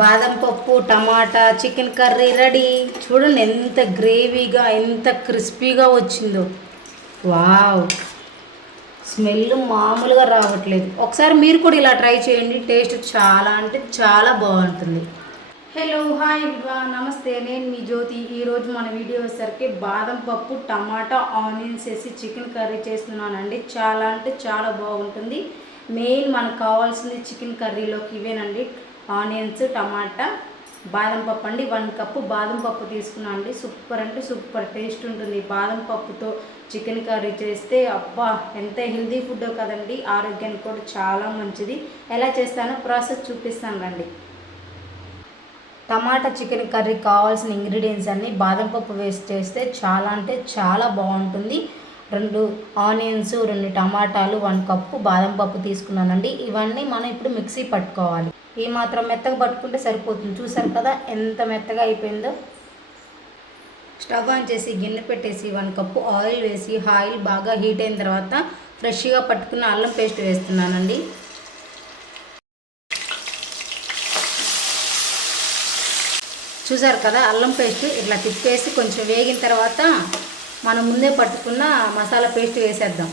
బాదం పప్పు టమాటా chicken curry ready. చూడండి ఎంత గ్రేవీగా ఎంత క్రిస్పీగా వచ్చిందో. వావ్, స్మెల్ మామూలుగా రావట్లేదు. ఒకసారి మీరు కూడా ఇలా ట్రై చేయండి, టేస్ట్ చాలా అంటే చాలా బాగుంటుంది. హలో, హాయ్, నమస్తే. నేను మీ జ్యోతి. ఈరోజు మన వీడియో వచ్చేసరికి బాదం పప్పు టమాటా ఆనియన్స్ వేసి చికెన్ కర్రీ చేస్తున్నానండి. చాలా అంటే చాలా బాగుంటుంది. మెయిన్ మనకు కావాల్సింది చికెన్ కర్రీలోకి ఇవేనండి, ఆనియన్స్ టమాటా బాదం పప్పు అండి. 1 కప్పు బాదం పప్పు తీసుకున్నాను అండి. సూపర్ అంటే సూపర్ టేస్ట్ ఉంటుంది. బాదం పప్పుతో చికెన్ కర్రీ చేస్తే అబ్బా ఎంత హెల్దీ ఫుడ్ కదండి, ఆరోగ్యానికి కూడా చాలా మంచిది. ఎలా చేస్తానో ప్రాసెస్ చూపిస్తాను రండి. టమాటా చికెన్ కర్రీ కావాల్సిన ఇంగ్రీడియంట్స్ అన్నీ బాదం పప్పు వేసి చేస్తే చాలా అంటే చాలా బాగుంటుంది. 2 ఆనియన్స్, 2 టమాటాలు, 1 కప్పు బాదం పప్పు తీసుకున్నానండి. ఇవన్నీ మనం ఇప్పుడు మిక్సీ పట్టుకోవాలి. ఈ మాత్రం మెత్తగా పట్టుకుంటే సరిపోతుంది. చూసారు కదా ఎంత మెత్తగా అయిపోయిందో. స్టవ్ ఆన్ చేసి గిన్నె పెట్టేసి 1 కప్పు ఆయిల్ వేసి ఆయిల్ బాగా హీట్ అయిన తర్వాత ఫ్రెష్గా పట్టుకున్న అల్లం పేస్ట్ వేస్తున్నానండి. చూసారు కదా, అల్లం పేస్ట్ ఇట్లా తిప్పేసి కొంచెం వేగిన తర్వాత మనం ముందే పట్టుకున్న మసాలా పేస్ట్ వేసేద్దాం.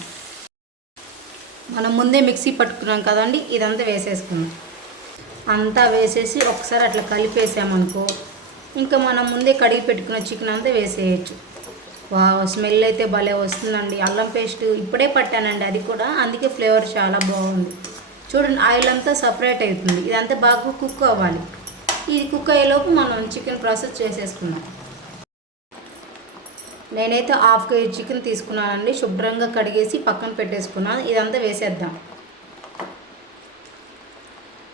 మనం ముందే మిక్సీ పట్టుకున్నాం కదండి, ఇదంతా వేసేసుకుందాం. అంతా వేసేసి ఒకసారి అట్లా కలిపేసామనుకో, ఇంకా మనం ముందే కడిగి పెట్టుకున్న చికెన్ అంతా వేసేయచ్చు. వావ్, స్మెల్ అయితే భలే వస్తుందండి. అల్లం పేస్ట్ ఇప్పుడే పట్టానండి, అది కూడా అందుకే ఫ్లేవర్ చాలా బాగుంది. చూడండి, ఆయిల్ అంతా సపరేట్ అవుతుంది. ఇదంతా బాగా కుక్ అవ్వాలి. ఇది కుక్ అయ్యేలోపు మనం చికెన్ ప్రాసెస్ చేసేసుకుందాం. నేనైతే 1/2 కేజీ చికెన్ తీసుకున్నానండి. శుభ్రంగా కడిగేసి పక్కన పెట్టేసుకున్నాను. ఇదంతా వేసేద్దాం.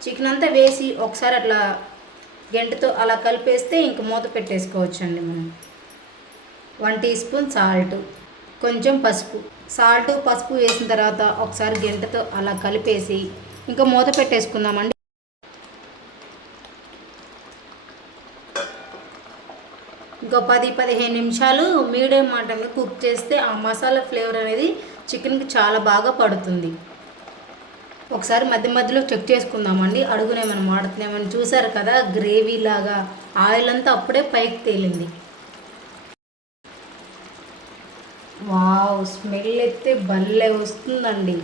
చికెన్ అంతా వేసి ఒకసారి అట్లా గంటతో అలా కలిపేస్తే ఇంక మూత పెట్టేసుకోవచ్చండి మనం. 1 టీ స్పూన్ సాల్ట్, కొంచెం పసుపు. సాల్ట్ పసుపు వేసిన తర్వాత ఒకసారి గంటతో అలా కలిపేసి ఇంకా మూత పెట్టేసుకుందామండి. ఇంకో 10-15 నిమిషాలు మీడియం మంట మీద కుక్ చేస్తే ఆ మసాలా ఫ్లేవర్ అనేది చికెన్కి చాలా బాగా పడుతుంది. ఒకసారి మధ్య మధ్యలో చెక్ చేసుకుందామండి, అడుగునేమైనా మాడుతున్నామని. చూసారు కదా, గ్రేవీ లాగా ఆయిల్ అంతా అప్పుడే పైకి తేలింది. వావ్, స్మెల్ అయితే భలే వస్తుందండి.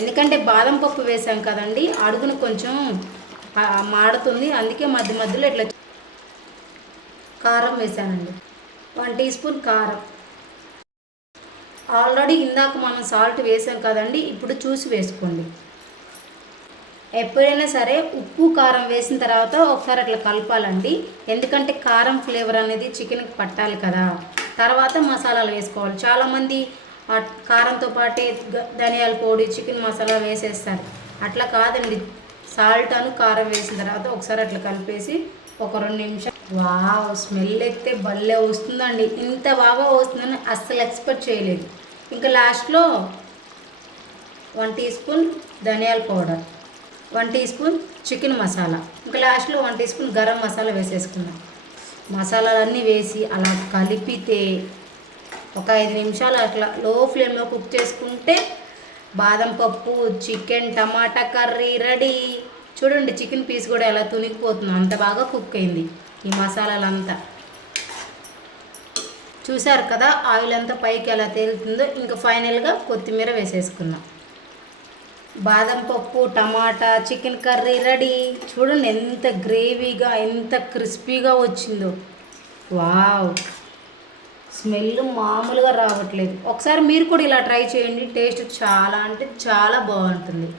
ఎందుకంటే బాదం పప్పు వేసాం కదండి, అడుగును కొంచెం మాడుతుంది. అందుకే మధ్య మధ్యలో ఇట్లా. కారం వేసానండి, 1 టీ స్పూన్ కారం. ఆల్రెడీ ఇందాక మనం సాల్ట్ వేసాం కదండి, ఇప్పుడు చూసి వేసుకోండి. ఎప్పుడైనా సరే ఉప్పు కారం వేసిన తర్వాత ఒకసారి అట్లా కలపాలండి. ఎందుకంటే కారం ఫ్లేవర్ అనేది చికెన్కి పట్టాలి కదా, తర్వాత మసాలాలు వేసుకోవాలి. చాలామంది కారంతో పాటే ధనియాల పొడి చికెన్ మసాలా వేసేస్తారు. అట్లా కాదండి, సాల్ట్ అను కారం వేసిన తర్వాత ఒకసారి అట్లా కలిపేసి ఒక 2 నిమిషాలు. వావ్, స్మెల్ అయితే భలే వస్తుందండి. ఇంత బాగా వస్తుందని అస్సలు ఎక్స్పెక్ట్ చేయలేదు. ఇంకా లాస్ట్లో 1 టీ స్పూన్ ధనియాల powder, 1 teaspoon chicken masala, ఇంకా లాస్ట్లో 1 టీ స్పూన్ గరం మసాలా వేసేసుకున్నాం. మసాలాలన్నీ వేసి అలా కలిపితే ఒక 5 నిమిషాలు అట్లా లో ఫ్లేమ్లో కుక్ చేసుకుంటే బాదం పప్పు చికెన్ టమాటా కర్రీ రెడీ. చూడండి, చికెన్ పీస్ కూడా ఎలా తునిగిపోతుందో, అంత బాగా కుక్ అయింది ఈ మసాలాలంతా. చూసారు కదా, ఆయిల్ అంతా పైకి ఎలా తేలుతుందో. ఇంకా ఫైనల్గా కొత్తిమీర వేసేసుకున్నాం. బాదం పప్పు టమాటా చికెన్ కర్రీ రెడీ. చూడండి ఎంత గ్రేవీగా ఎంత క్రిస్పీగా వచ్చిందో. వావ్, స్మెల్ మామూలుగా రావట్లేదు. ఒకసారి మీరు కూడా ఇలా ట్రై చేయండి, టేస్ట్ చాలా అంటే చాలా బాగుంటుంది.